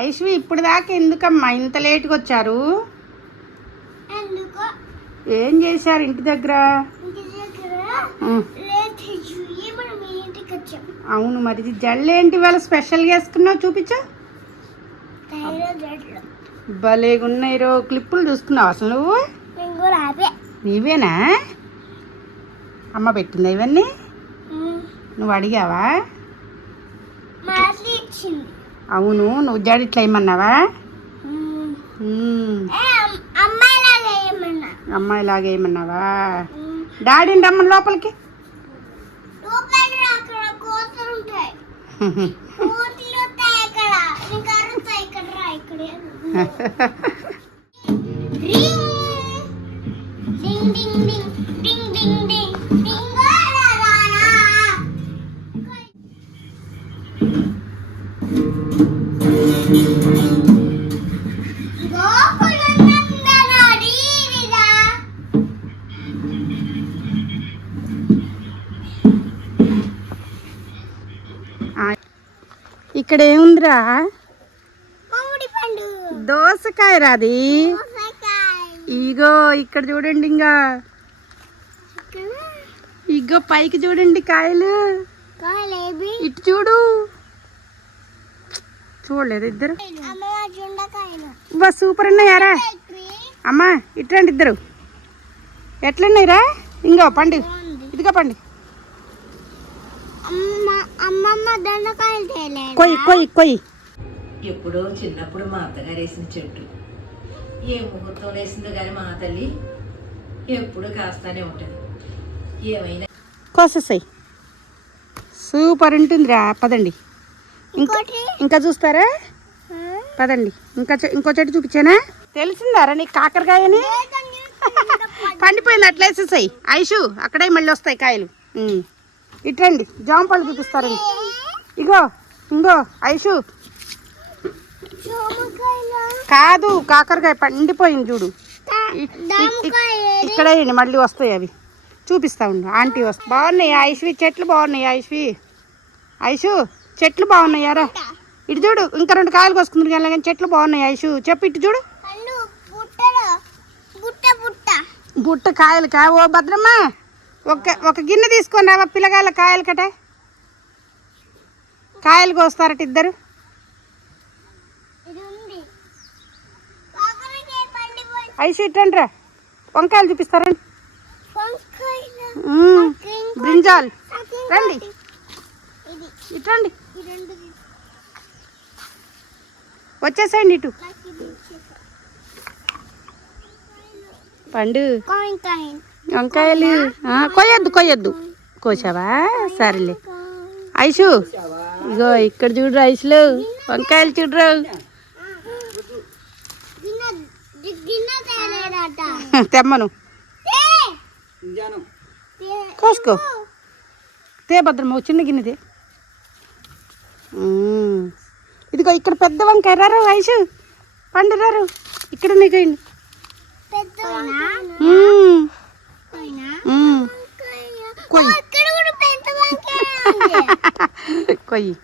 ఐశ్వి ఇప్పుడు దాకా ఎందుకమ్మా ఇంత లేట్గా వచ్చారు? ఏం చేశారు ఇంటి దగ్గర? అవును, మరి జల్లేంటి వాళ్ళ స్పెషల్గా వేసుకున్నావు, చూపించు. భలేగా ఉన్నాయి రో. క్లిప్పులు చూసుకున్నావు అసలు నువ్వు? నీవేనా? అమ్మ పెట్టిందా ఇవన్నీ? నువ్వు అడిగావా? అవును, నువ్వు జడ ఇట్లా వేయమన్నావా? అమ్మాయిలాగా వేయమన్నావా? డాడీని రమ్మని లోపలికి. ఇక్కడ ఏముందిరా? దోసకాయ రాది. ఇగో ఇక్కడ చూడండి, ఇంకా ఇగో పైకి చూడండి కాయలు. ఇటు చూడు. చూడలేదు ఇద్దరు? బా సూపర్ ఉన్నాయారా అమ్మా. ఇట్రండి ఇద్దరు. ఎట్లున్నాయిరా? ఇంకో పండు. ఇదిగో పండు. కొయ్యి కొయ్యి కొయ్యి. ఎప్పుడో చిన్నప్పుడు మా అత్తగారు వేసిన చెట్టు ఏ ముహూర్తం వేసిందో కానీ మా తల్లి ఎప్పుడు కాస్తానే ఉంటుంది. ఏమైనా కోసేసాయి. సూపర్ ఉంటుందిరా. పదండి, ఇంకా చూస్తారా? పదండి, ఇంకో చెట్టు చూపించానా? తెలిసిందారా నీకు కాకరకాయని? పండిపోయింది, అట్లా వేసేసాయి. ఐషు అక్కడే మళ్ళీ వస్తాయి కాయలు. ఇట్రండి, జామ పళ్ళు చూపిస్తారండి. ఇగో ఇంగో ఐషు. కాదు, కాకరకాయ పండిపోయింది చూడు. ఇక్కడే మళ్ళీ వస్తాయి, అవి చూపిస్తా ఉండు. ఆంటీ వస్తాయి. బాగున్నాయి ఐశ్వి చెట్లు, బాగున్నాయి ఐశ్వి. ఐషు చెట్లు బాగున్నాయారా? ఇటు చూడు, ఇంకా 2 కాయలు కోసుకుంటుంది కానీ చెట్లు బాగున్నాయి ఐషు. చెప్పు, ఇటు చూడు. బుట్ట కాయలు కా. ఓ భద్రమ్మ, ఒక గిన్నె తీసుకొని రావా పిల్లగాళ్ళ కాయలు కట. కాయలు కోస్తారట ఇద్దరు. ఐషు ఇట్టండి రా, వంకాయలు చూపిస్తారండి. బ్రింజాల్ రండి, ఇట్రండి, వచ్చేసేయండి ఇటు. పండు వంకాయలు కొయ్యొద్దు. కోసావా? సరేలే ఐషు. ఇగో ఇక్కడ చూడరు ఐషులు, వంకాయలు చూడరు. తెమ్మను, కోసుకో. తే భద్రమ్మ, చిన్న గిన్నెదే. ఇదిగో ఇక్కడ పెద్ద వంకాయ. రారు ఐషు, పండు రారు. ఇక్కడ ఉన్నాయి కొయ్యండి. కొయ్యి.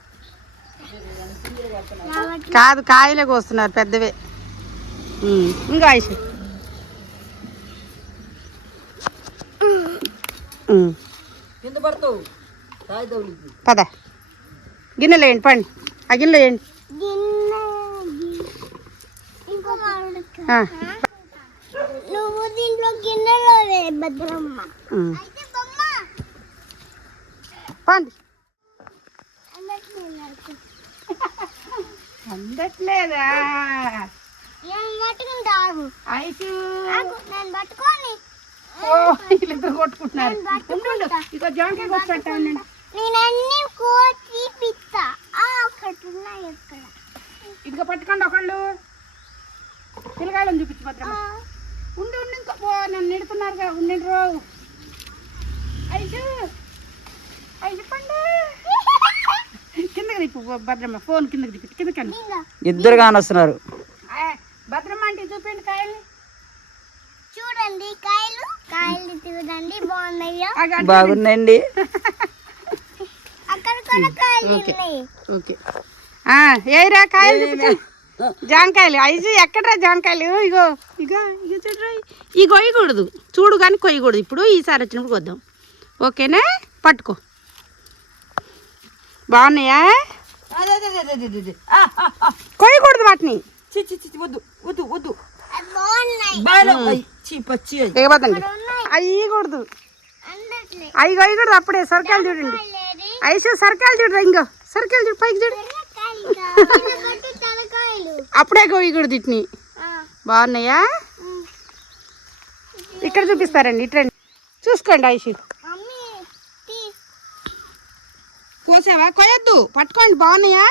కాదు, కాయలే కోస్తున్నారు పెద్దవే. ఇంకా ఐషు పద. గిన్నెలో వేయండి పండి, ఆ గిన్నెలో వేయండి. నువ్వు దీంట్లో గిన్నెలో భద్రమ్మ పండి. అందట్లేదా? ఐషు వీళ్ళిద్దరు కొట్టుకుంటున్నారు. ఇక జాంకాయ కొట్టుకుంటాను. ఇదిగో పట్టుకోండి ఒకళ్ళు. పిల్లగాళ్ళని చూపించు భద్రమ్మ. ఉండి ఇంకా నన్ను నెడుతున్నారుగా. ఉండండి రో. ఐషు ఐషు పండు. కిందకి తిప్పు భద్రమ్మ, ఫోన్ కిందకి తిప్పి. కిందకండి, ఇద్దరు కానొస్తున్నారు. భద్రమ్మ అంటే చూపించండి కాయల్ని. చూడండి కాయలు చూడండి, బాగున్నాయో? బాగున్నాయండి. అక్కడ కూడా కాయలు ఉన్నాయి. ఓకే, ఏరా కాయలు చూపించు. జాంకాయలు ఐసు ఎక్కడరా జాంకాయలు? ఇగో ఇగో ఇగో చూడరా, ఈ కొయ్యకూడదు చూడు కానీ కొయ్యకూడదు. ఇప్పుడు ఈసారి వచ్చినప్పుడు కొద్దాం, ఓకేనా? పట్టుకో. బాగున్నాయా? కొయ్యకూడదు వాటిని, వద్దు వద్దు వద్దు. బాగున్నాయి. దిగబోతండి. అయ్యకూడదు, అవి కొయ్యకూడదు. అప్పుడే సొరకాయలు చూడండి ఐసు, సొరకాయలు చూడరా, ఇంకో సొరకాయలు చూడు, పైకి చూడు. అప్పుడే కొయ్యకూడదు వీటిని. బాగున్నాయా? ఇక్కడ చూపిస్తారండి, ఇట్రండి చూసుకోండి ఐషు. కోసావా? కొయ్యొద్దు, పట్టుకోండి. బాగున్నాయా?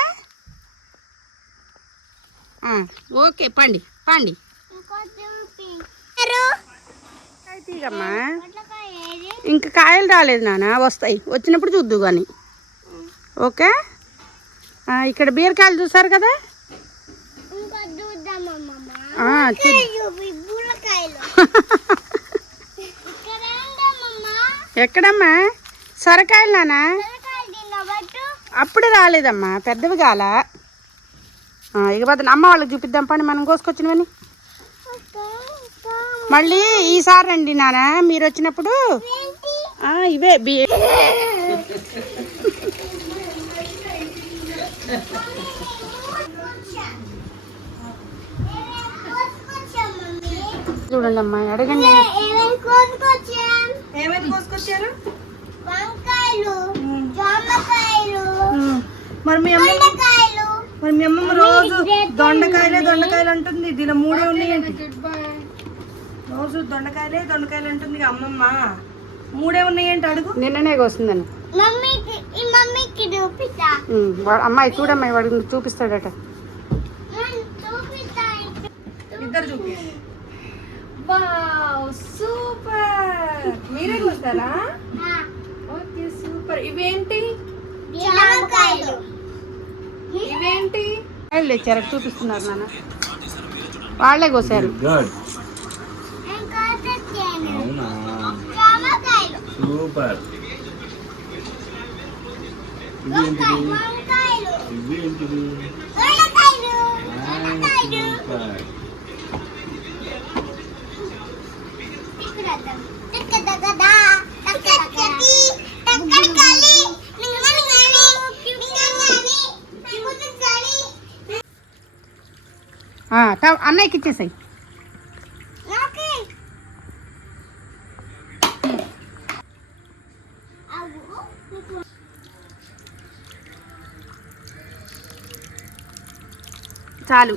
ఓకే, పండి పండి. తీగమ్మా, ఇంకా కాయలు రాలేదు నాన్న, వస్తాయి, వచ్చినప్పుడు చూద్దు కానీ. ఓకే, ఇక్కడ బీరకాయలు చూసారు కదా, ఎక్కడమ్మా సొరకాయలు నాన్న? అప్పుడు రాలేదమ్మా, పెద్దవి కాల. ఇక పోతే అమ్మ వాళ్ళకి చూపిద్దాం పండి, మనం కోసుకొచ్చినవని. మళ్ళీ ఈసారి రండి నాన్న మీరు వచ్చినప్పుడు. ఇవే చూడండి అమ్మా, అడగండి. ఏమైతే కోసుకొచ్చారు? వంకాయలు, జామకాయలు, మరి మీ అమ్మమ్మ రోజు దొండకాయలు అంటుంది. దీని 3 ఉన్నాయండి. రోజు దొండకాయలే అంటుంది అమ్మమ్మ. 3 ఉన్నాయంటే అడుగు. నిన్ననే కోస్తుందని మమ్మీకి చూపిస్తా. అమ్మాయి చూడమ్మాయి, వాడు చూపిస్తాడట. ఇద్దరు చూపి. సూపర్, మీరే కోస్తారా? Okay, super. ఇవేంటి? జామకాయలు. ఇవేంటి? కాయలు తెచ్చారు, చూపిస్తున్నారు నాన్న, వాళ్ళే కోసారు. జామకాయలు, సూపర్. వంకాయలు, ఇవేంటిది? దొండకాయలు, సూపర్. అన్నయ్యకి ఇచ్చేసాయి. చాలు.